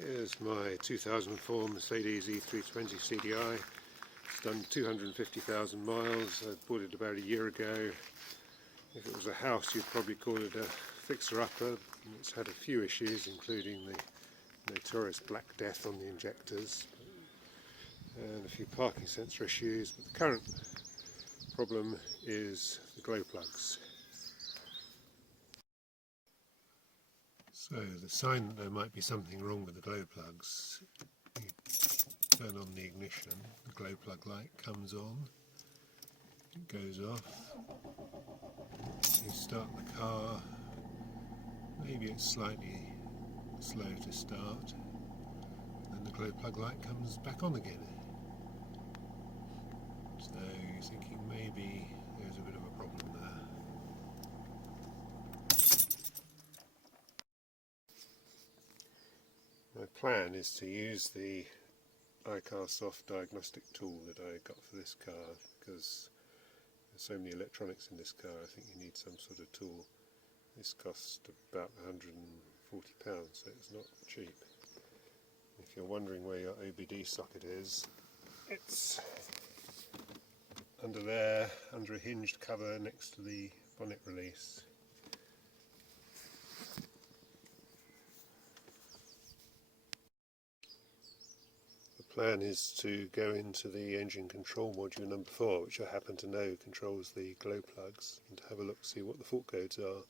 Here's my 2004 Mercedes E320CDI. It's done 250,000 miles. I bought it about a year ago. If it was a house, you'd probably call it a fixer-upper. It's had a few issues, including the notorious Black Death on the injectors and a few parking sensor issues, but the current problem is the glow plugs. So the sign that there might be something wrong with the glow plugs, you turn on the ignition, the glow plug light comes on, it goes off, you start the car, maybe it's slightly slow to start, then the glow plug light comes back on again. So you're thinking maybe there's a bit of a problem there. My plan is to use the iCarSoft diagnostic tool that I got for this car, because there's so many electronics in this car. I think you need some sort of tool. This cost about £140, so it's not cheap. If you're wondering where your OBD socket is, it's under there, under a hinged cover next to the bonnet release. The plan is to go into the engine control module number 4, which I happen to know controls the glow plugs, and to have a look, see what the fault codes are.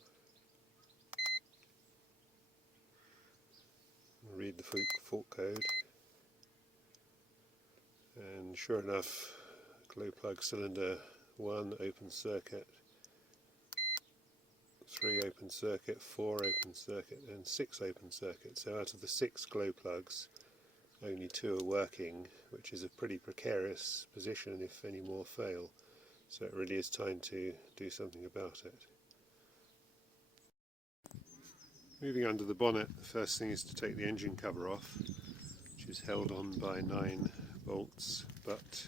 Read the fault code, and sure enough, glow plug cylinder 1 open circuit, 3 open circuit, 4 open circuit and 6 open circuit. So out of the 6 glow plugs, only 2 are working, which is a pretty precarious position if any more fail. So it really is time to do something about it. Moving under the bonnet, the first thing is to take the engine cover off, which is held on by 9 bolts. But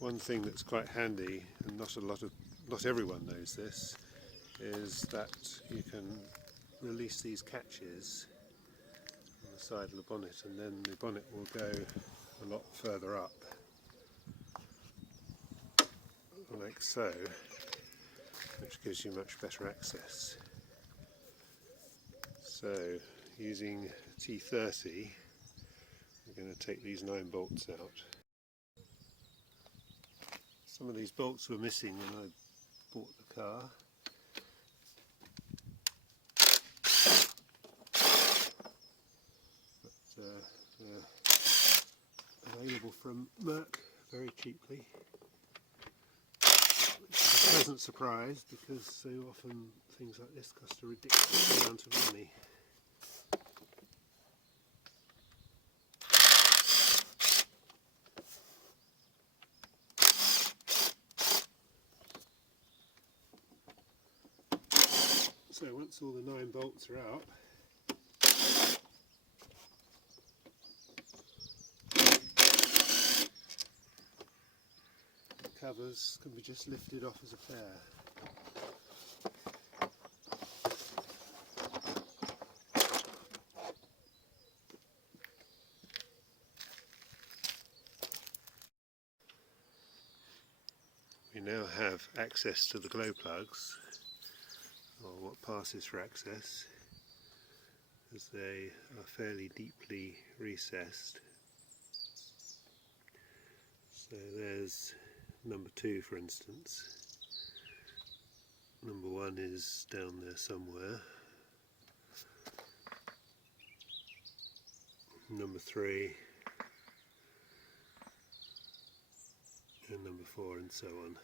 one thing that's quite handy, and not everyone knows this, is that you can release these catches on the side of the bonnet, and then the bonnet will go a lot further up, like so, which gives you much better access. So, using T30, we're going to take these 9 bolts out. Some of these bolts were missing when I bought the car. But they're available from Merck very cheaply, which is a pleasant surprise, because so often things like this cost a ridiculous amount of money. So once all the 9 bolts are out, the covers can be just lifted off as a pair. We now have access to the glow plugs, or what passes for access, as they are fairly deeply recessed. So there's number 2, for instance. Number 1 is down there somewhere. Number 3 and number 4, and so on.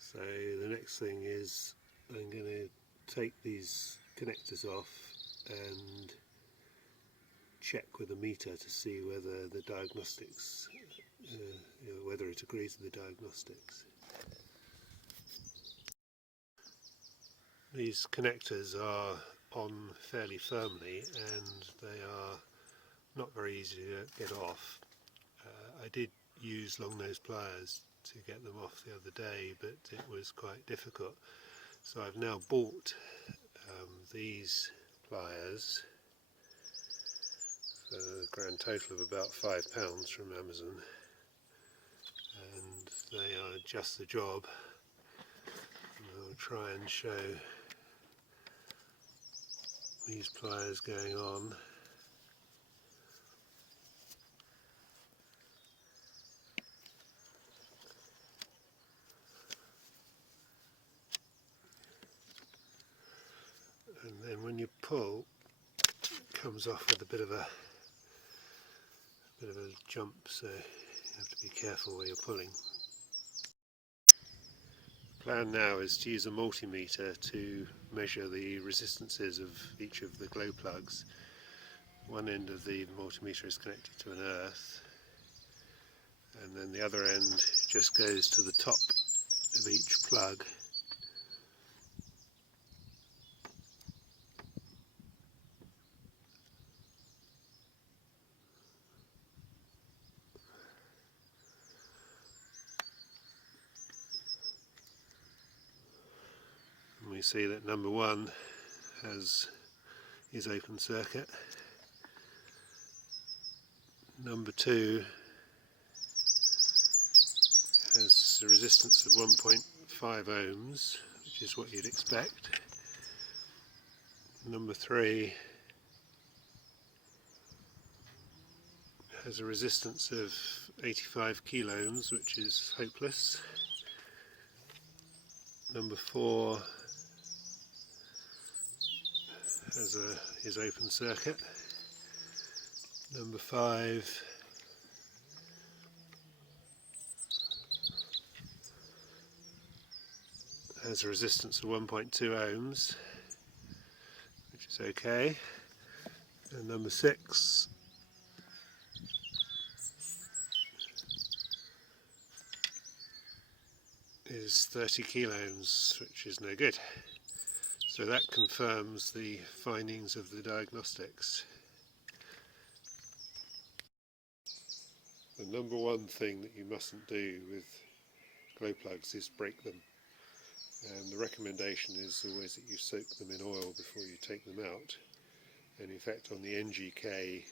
So the next thing is I'm going to take these connectors off and check with a meter to see whether the diagnostics, whether it agrees with the diagnostics. These connectors are on fairly firmly, and they are not very easy to get off. I did use long nose pliers to get them off the other day, but it was quite difficult. So I've now bought these pliers, a grand total of about £5 from Amazon, and they are just the job. I'll try and show these pliers going on. And then when you pull, it comes off with a bit of a jump, so you have to be careful where you're pulling. The plan now is to use a multimeter to measure the resistances of each of the glow plugs. One end of the multimeter is connected to an earth, and then the other end just goes to the top of each plug. And we see that number one is open circuit. Number two has a resistance of 1.5 ohms, which is what you'd expect. Number three has a resistance of 85 kilo ohms, which is hopeless. Number four is open circuit. Number five has a resistance of 1.2 ohms, which is okay. And number six is 30 kilo ohms, which is no good. So that confirms the findings of the diagnostics. The number one thing that you mustn't do with glow plugs is break them. And the recommendation is always that you soak them in oil before you take them out. And in fact, on the NGK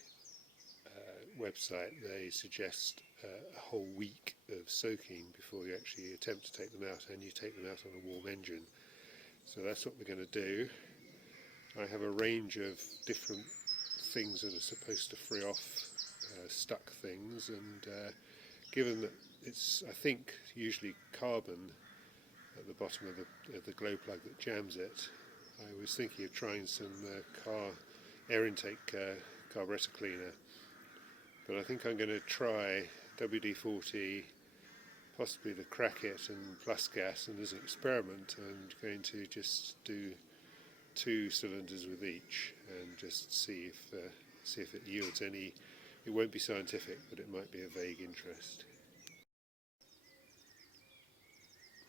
website, they suggest a whole week of soaking before you actually attempt to take them out, and you take them out on a warm engine. So that's what we're going to do. I have a range of different things that are supposed to free off stuck things, and given that it's, I think, usually carbon at the bottom of the glow plug that jams it, I was thinking of trying some car air intake carburetor cleaner, but I think I'm going to try WD-40, possibly the Crackit and Plus Gas, and as an experiment I'm going to just do 2 cylinders with each and just see if it yields any. It won't be scientific, but it might be of vague interest.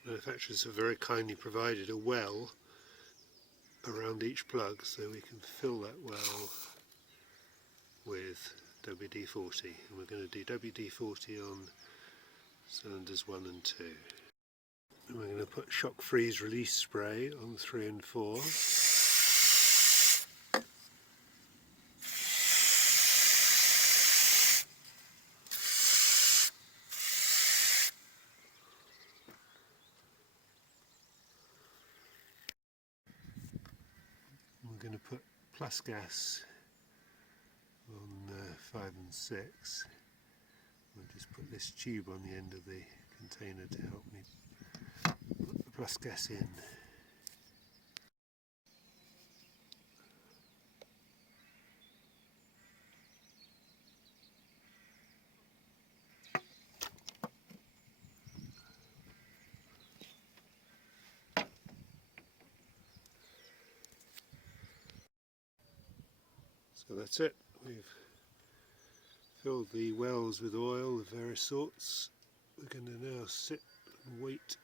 Manufacturers have very kindly provided a well around each plug, so we can fill that well with WD-40, and we're going to do WD-40 on cylinders 1 and 2. And we're going to put shock freeze release spray on 3 and 4. We're going to put Plus Gas on 5 and 6. We'll just put this tube on the end of the container to help me put the Plus Gas in. So that's it. We've filled the wells with oil of various sorts. We're going to now sit and wait.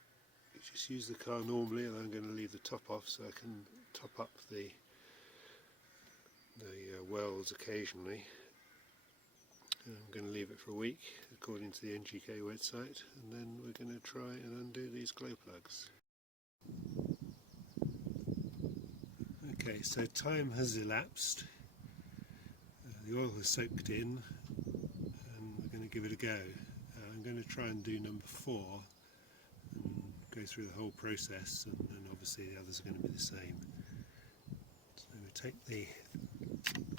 Just use the car normally, and I'm going to leave the top off so I can top up the wells occasionally. And I'm going to leave it for a week according to the NGK website, and then we're going to try and undo these glow plugs. Okay, so time has elapsed. the oil has soaked in and we're going to give it a go. I'm going to try and do number 4 and go through the whole process, and then obviously the others are going to be the same. So we take the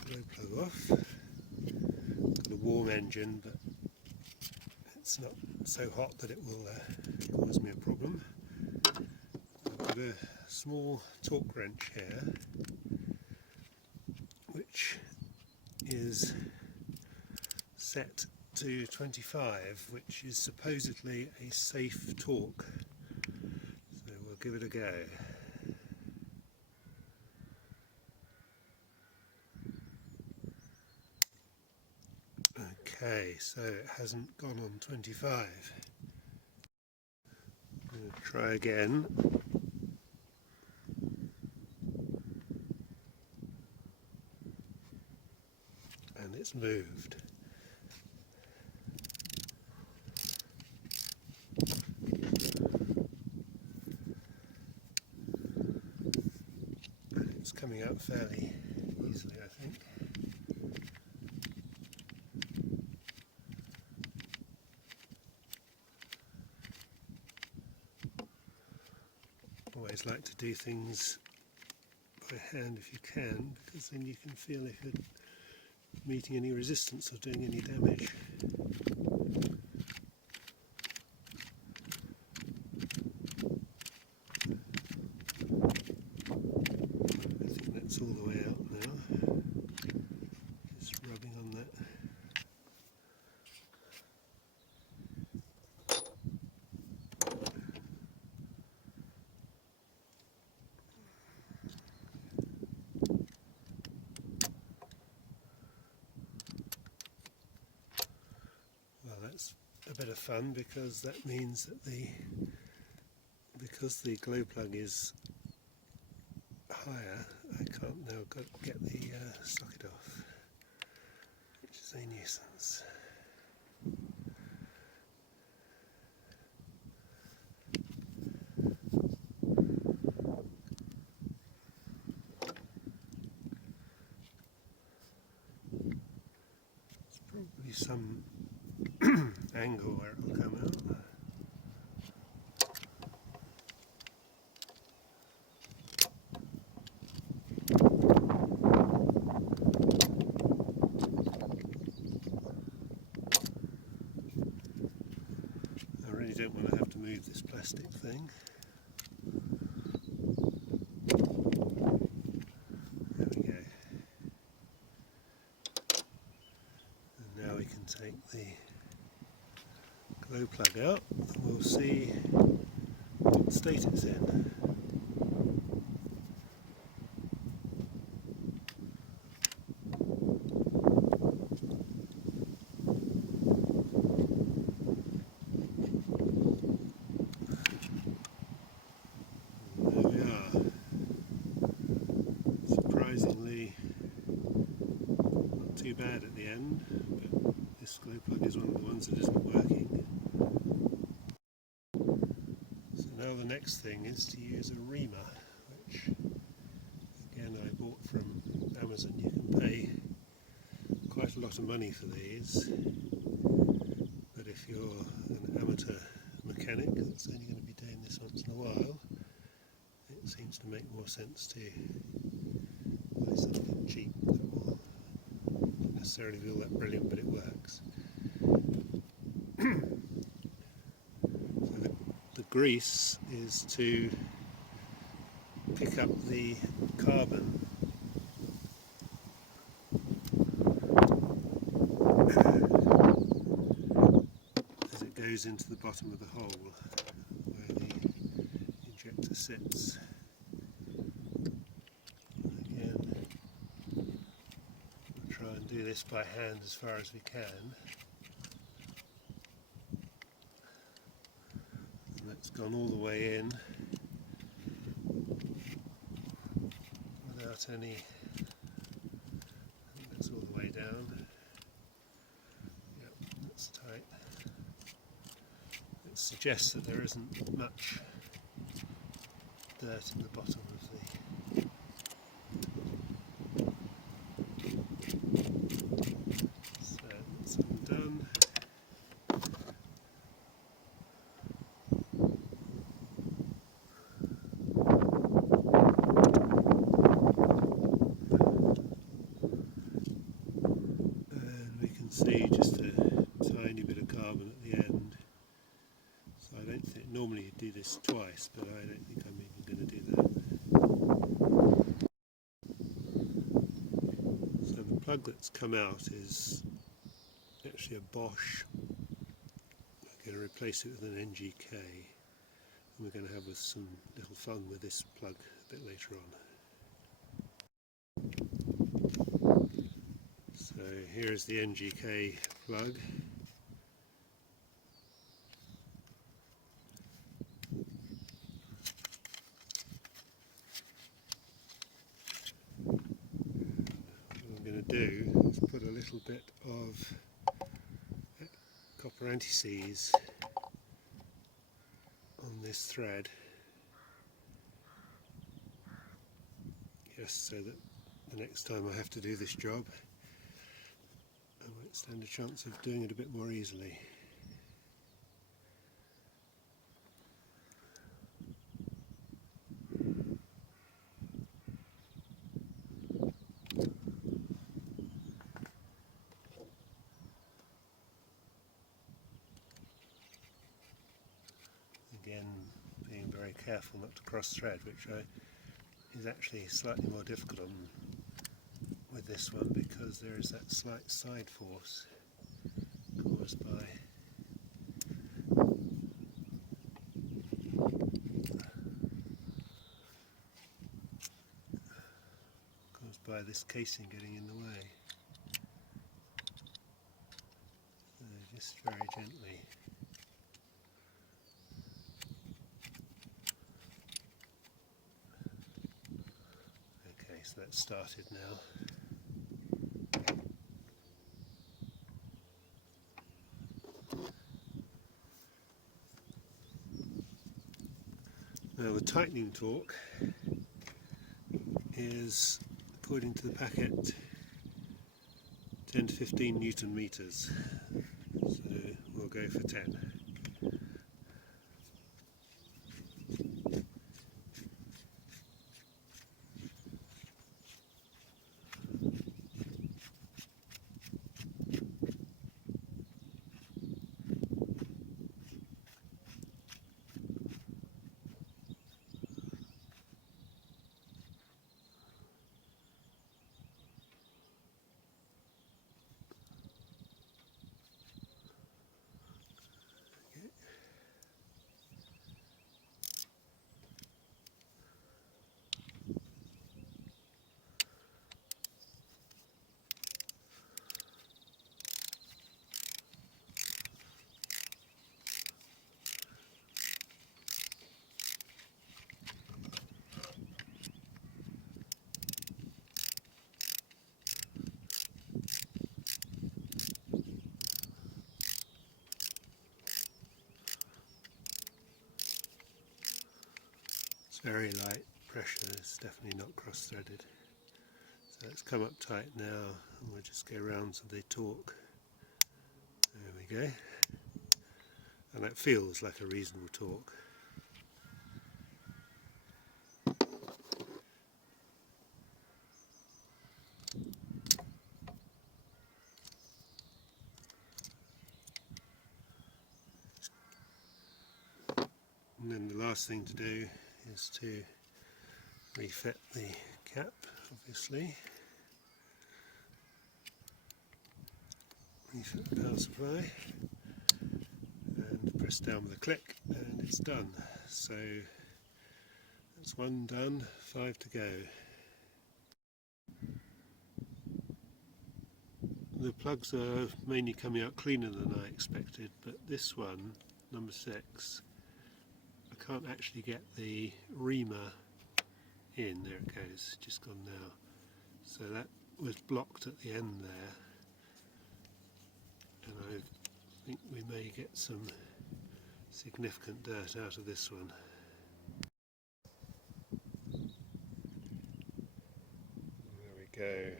glow plug off. Got a warm engine, but it's not so hot that it will cause me a problem. I've got a small torque wrench here, which is set to 25, which is supposedly a safe torque. So we'll give it a go. Okay, so it hasn't gone on 25. I'm going to try again. And it's moved. And it's coming out fairly easily, I think. Always like to do things by hand if you can, because then you can feel if you're meeting any resistance or doing any damage. I think that's all the way out now. Just rubbing on that. Well, that's a bit of fun, because that means that because the glow plug is higher, I can't now get the socket off, which is a nuisance. There's probably some angle where it will come out. I really don't want to have to move this plastic thing. There we go. And now we can take the glow plug out and we'll see what state it's in. There we are. Surprisingly not too bad at the end, but this glow plug is one of the ones that isn't working. So now the next thing is to use a reamer, which again I bought from Amazon. You can pay quite a lot of money for these, but if you're an amateur mechanic that's only going to be doing this once in a while, it seems to make more sense to buy something cheap that will not necessarily be all that brilliant, but it works. So the grease is to pick up the carbon as it goes into the bottom of the hole where the injector sits. Again, we'll try and do this by hand as far as we can. And that's gone all the way in without any. I think that's all the way down. Yep, that's tight. It suggests that there isn't much dirt in the bottom of the this twice, but I don't think I'm even going to do that. So the plug that's come out is actually a Bosch. I'm going to replace it with an NGK, and we're going to have some little fun with this plug a bit later on. So here's the NGK plug. Do is put a little bit of copper anti-seize on this thread, just so that the next time I have to do this job I might stand a chance of doing it a bit more easily. Again, being very careful not to cross thread, which is actually slightly more difficult with this one because there is that slight side force caused by this casing getting in the way. So just very gently. Okay, so that's started now. Now the tightening torque is, according to the packet, 10 to 15 Newton meters, so we'll go for 10. Very light pressure, it's definitely not cross-threaded. So it's come up tight now, and we'll just go round to the torque. There we go. And that feels like a reasonable torque. And then the last thing to do is to refit the cap, obviously. Refit the power supply and press down with a click and it's done. So that's one done, 5 to go. The plugs are mainly coming out cleaner than I expected, but this one, number 6, I can't actually get the reamer in. There it goes, just gone now. So that was blocked at the end there, and I think we may get some significant dirt out of this one. There we go,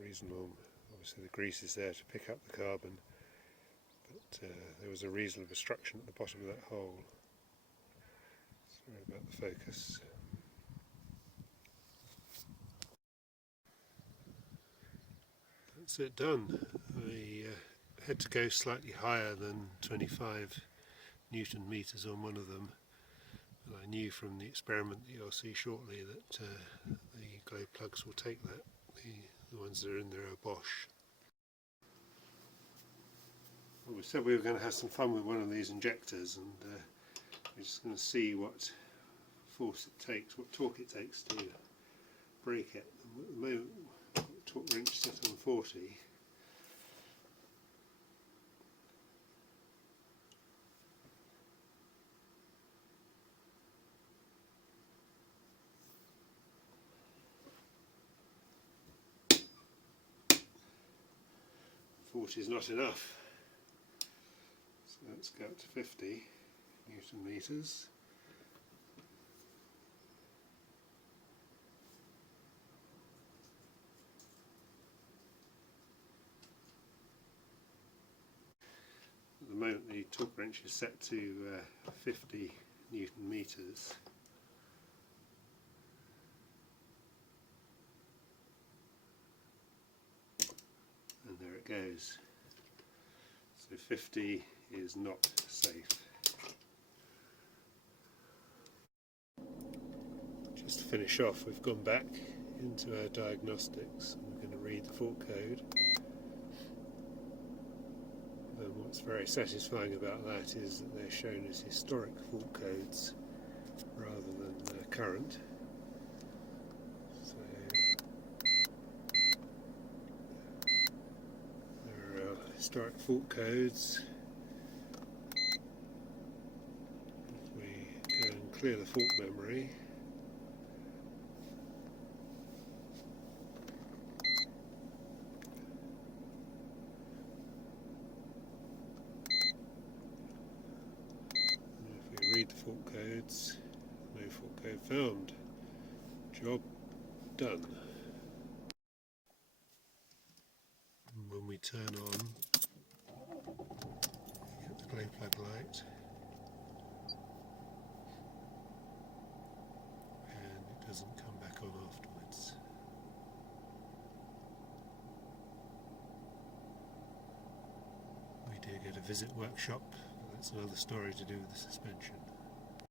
reasonable. Obviously the grease is there to pick up the carbon, but there was a reasonable obstruction at the bottom of that hole. Sorry about the focus. That's it done. I had to go slightly higher than 25 Newton meters on one of them, And I knew from the experiment that you'll see shortly that the glow plugs will take that. The ones that are in there are Bosch. Well, we said we were going to have some fun with one of these injectors, and we're just going to see what force it takes, what torque it takes to break it. And at the moment, the torque wrench set on 40. Is not enough, so let's go up to 50 Newton meters. At the moment the torque wrench is set to 50 Newton meters. And there it goes. So 50 is not safe. Just to finish off, we've gone back into our diagnostics and we're going to read the fault code. And what's very satisfying about that is that they're shown as historic fault codes rather than current. Historic fault codes. If we go and clear the fault memory, and if we read the fault codes, no fault code found. Job done. And when we turn on the glow plug light, and it doesn't come back on afterwards. We do get a visit workshop, but that's another story to do with the suspension.